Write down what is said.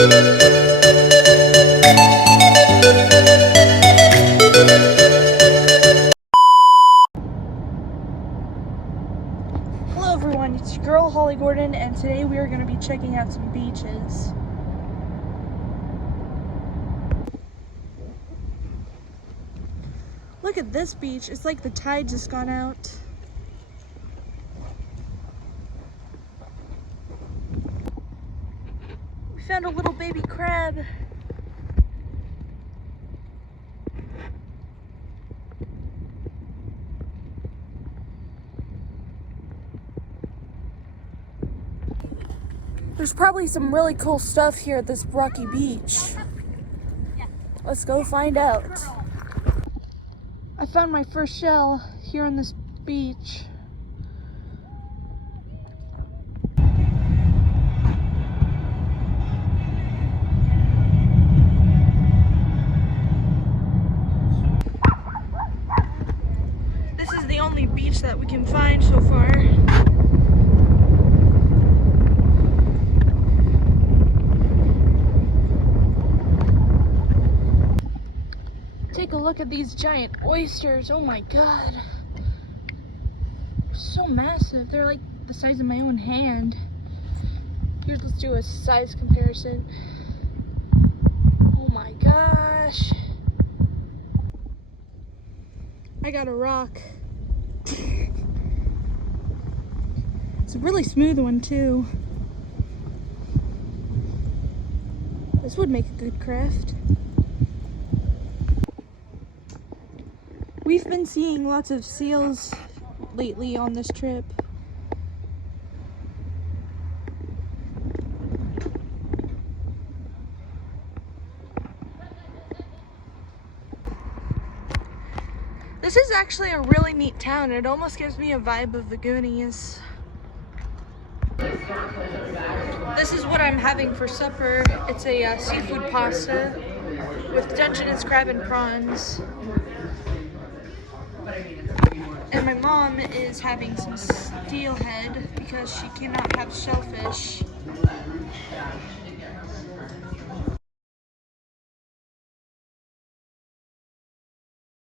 Hello everyone, it's your girl Holly Gordon, and today we are going to be checking out some beaches. Look at this beach, it's like the tide just gone out. We found a little baby crab. There's probably some really cool stuff here at this rocky beach. Let's go find out. I found my first shell here on this beach. This is the only beach that we can find so far. Take a look at these giant oysters. Oh my god. So massive. They're like the size of my own hand. Here's, let's do a size comparison. Oh my gosh. I got a rock. It's a really smooth one too. This would make a good craft. We've been seeing lots of seals lately on this trip. This is actually a really neat town. It almost gives me a vibe of the Goonies. This is what I'm having for supper. It's a seafood pasta with Dungeness crab and prawns. And my mom is having some steelhead because she cannot have shellfish.